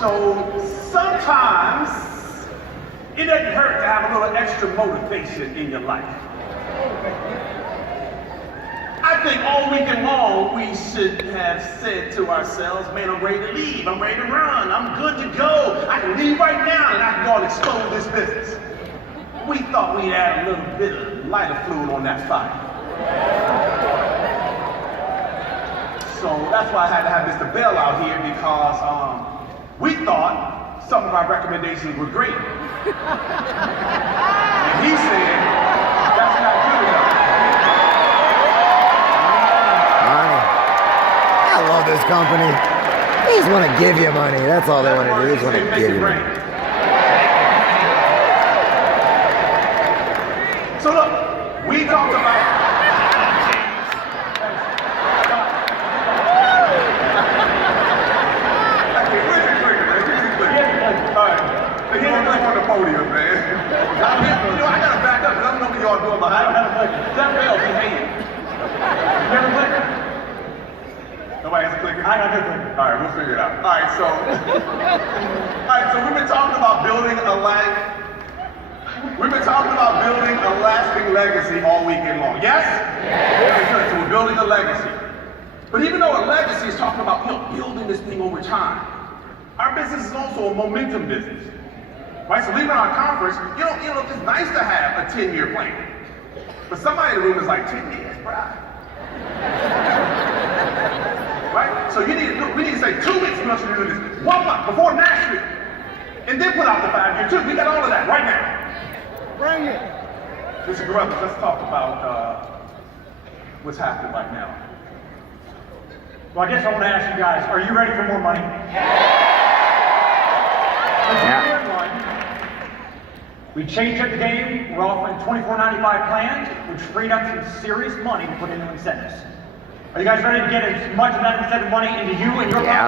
So sometimes it doesn't hurt to have a little extra motivation in your life. I think all weekend long we should have said to ourselves, man, I'm ready to leave, I'm ready to run, I'm good to go. I can leave right now and I can go and explode this business. We thought we'd add a little bit of lighter fluid on that fire. So that's why I had to have Mr. Bell out here because we thought some of our recommendations were great. And he said, that's not good enough. I love this company. They just want to give you money. That's all they want to do. They just want to give you money. So look, we talked about... Podium, man. I gotta back up, because I don't know what y'all doing behind me. That bell be hanging. You ever clicker? Nobody has a clicker? I got a clicker. All right, we'll figure it out. All right, so we've been talking about building a lasting legacy all weekend long. Yes? Yes. Okay, so we're building a legacy. But even though a legacy is talking about building this thing over time, our business is also a momentum business. Right, so leaving our conference, it's nice to have a 10-year plan. But somebody in the room is like, 10 years, bro. Right? So we need to say 2 weeks we want you to do this. 1 month before Nashville. And then put out the 5-year too. We got all of that right now. Bring it. Mr. Carruthers, let's talk about what's happening right now. Well, I guess I want to ask you guys, are you ready for more money? Yeah. We changed up the game. We're offering $24.95 plans, which freed up some serious money to put into incentives. Are you guys ready to get as much of that incentive money into you and your team? All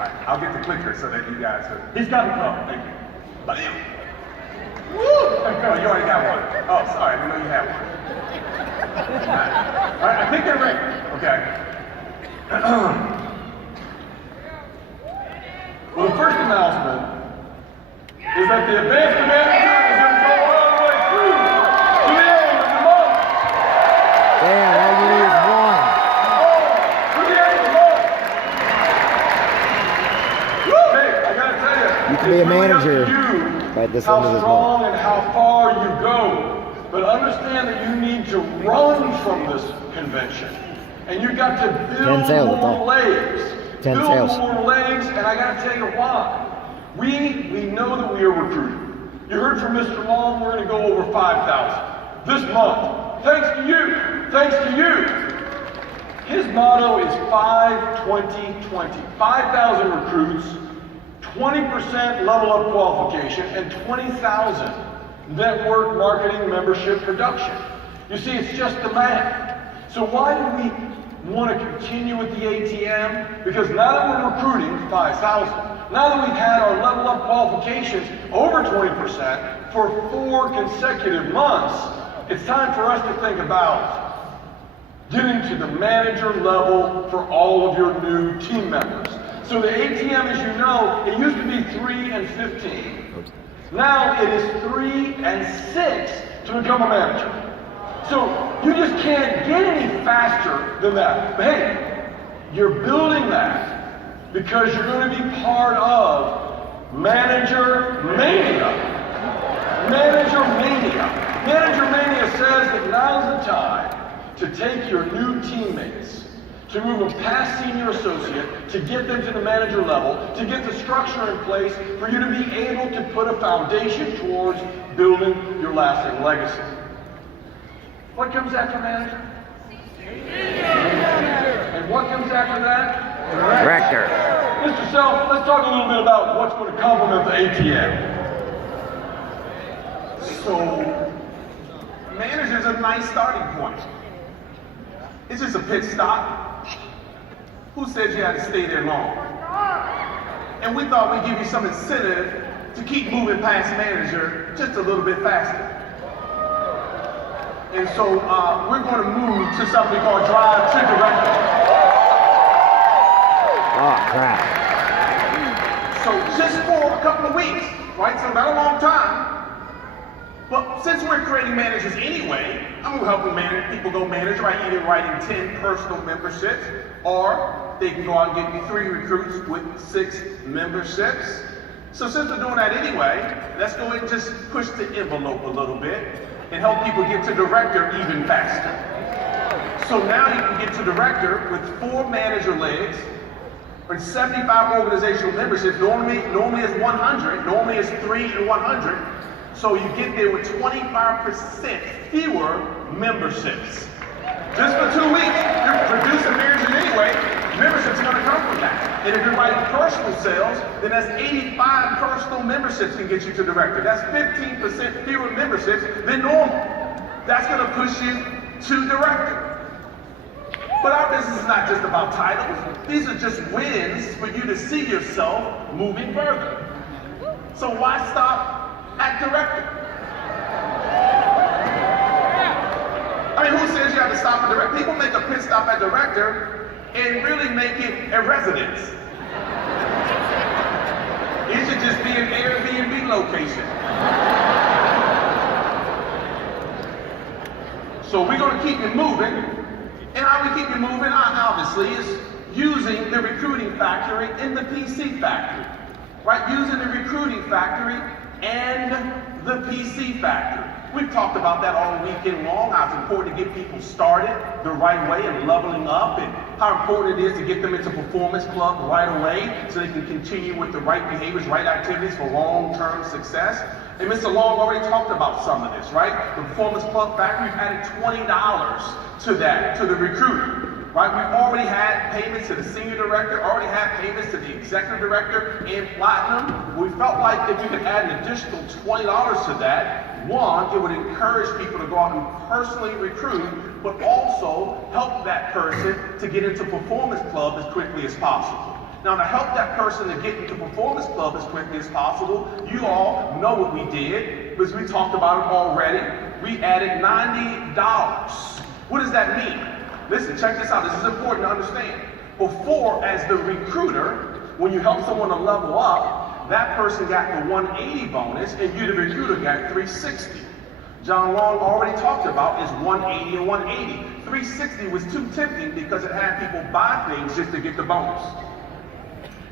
right, I'll get the clicker so that you guys are... He's got the phone. Thank you. Bam! Woo! Oh, you already got one. Oh, sorry, I didn't know you had one. All right, I think they're ready. Okay. Well, the first announcement is that the advanced manager is going to go all the way through to the end of the month. Damn, all you need is one. To the end of the month. Hey, I got to tell you, You can be a manager by this end of this how strong month. and how far you go. But understand that you need to run from this convention. And you've got to build more legs. 10 build sales. more legs, and I got to tell you why. We know that we are recruiting. You heard from Mr. Long, we're going to go over 5,000 this month. Thanks to you. Thanks to you. His motto is 5-20-20. 5,000 recruits, 20% level up qualification, and 20,000 network marketing membership production. You see, it's just the math. So why do we want to continue with the ATM? Because now that we're recruiting 5,000, now that we've had our level up qualifications over 20% for 4 consecutive months, it's time for us to think about getting to the manager level for all of your new team members. So the ATM, as you know, it used to be 3 and 15. Now it is 3 and 6 to become a manager. So you just can't get any faster than that. But hey, you're building that because you're going to be part of Manager Mania. Manager Mania. Manager Mania says that now's the time to take your new teammates, to move them past senior associate, to get them to the manager level, to get the structure in place for you to be able to put a foundation towards building your lasting legacy. What comes after manager? And what comes after that? Director. Mr. Self, let's talk a little bit about what's going to complement the ATM. So, manager's a nice starting point. It's just a pit stop. Who said you had to stay there long? And we thought we'd give you some incentive to keep moving past manager just a little bit faster. And so we're going to move to something called drive to director. crap. So just for a couple of weeks, right? So not a long time. But since we're creating managers anyway, I'm helping people go manage by either writing 10 personal memberships, or they can go out and get 3 recruits with 6 memberships. So since we're doing that anyway, let's go ahead and just push the envelope a little bit and help people get to director even faster. So now you can get to director with 4 manager legs and 75 organizational memberships. Normally it's 100. Normally it's 3 and 100. So you get there with 25% fewer memberships. Just for 2 weeks, you're producing managers anyway. Memberships are going to come from that. And if you're writing personal sales, then that's 85 personal memberships can get you to director. That's 15% fewer memberships than normal. That's going to push you to director. But our business is not just about titles. These are just wins for you to see yourself moving further. So why stop at director? I mean, who says you have to stop at director? People make a pit stop at director and really make it a residence. It should just be an Airbnb location. So we're going to keep it moving. And how we keep it moving, obviously, is using the recruiting factory and the PC factory. Right? Using the recruiting factory and the PC factory. We've talked about that all weekend long, how it's important to get people started the right way and leveling up, and how important it is to get them into Performance Club right away so they can continue with the right behaviors, right activities for long-term success. And Mr. Long already talked about some of this, right? The Performance Club Factory, we've added $20 to that, to the recruiter. Right, we've already had payments to the senior director, already had payments to the executive director and platinum. We felt like if we could add an additional $20 to that, one, it would encourage people to go out and personally recruit, but also help that person to get into Performance Club as quickly as possible. Now, to help that person to get into Performance Club as quickly as possible, you all know what we did, because we talked about it already. We added $90. What does that mean? Listen, check this out. This is important to understand. Before, as the recruiter, when you help someone to level up, that person got the 180 bonus, and you, the recruiter, got 360. John Long already talked about is 180 and 180. 360 was too tempting because it had people buy things just to get the bonus.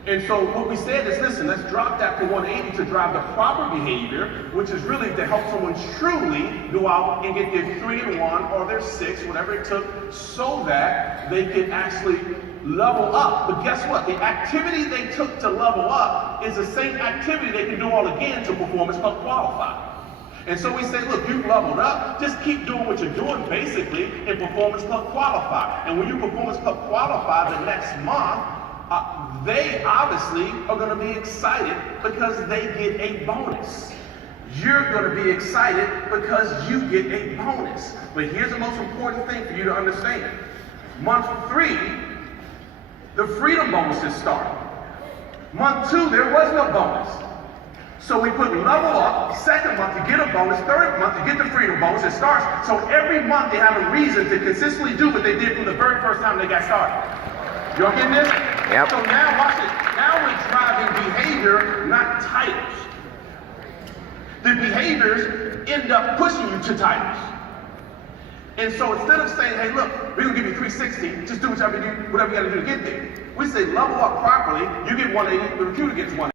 And so what we said is, listen, let's drop that to 180 to drive the proper behavior, which is really to help someone truly go out and get their 3 and 1 or their 6, whatever it took, so that they can actually level up. But guess what? The activity they took to level up is the same activity they can do all again to Performance Club qualify. And so we say, look, you've leveled up, just keep doing what you're doing basically in Performance Club qualify. And when you Performance Club qualify the next month, they obviously are going to be excited because they get a bonus. You're going to be excited because you get a bonus. But here's the most important thing for you to understand. Month 3, the freedom bonuses started. Month 2, there was no bonus. So we put level up, second month to get a bonus, third month to get the freedom bonus. It starts. So every month they have a reason to consistently do what they did from the very first time they got started. Y'all getting this? Yep. So now watch it. Now we're driving behavior, not titles. The behaviors end up pushing you to titles. And so instead of saying, hey, look, we're going to give you 360, just do whatever you got to do to get there. We say level up properly, you get 180, the recruiter gets 180.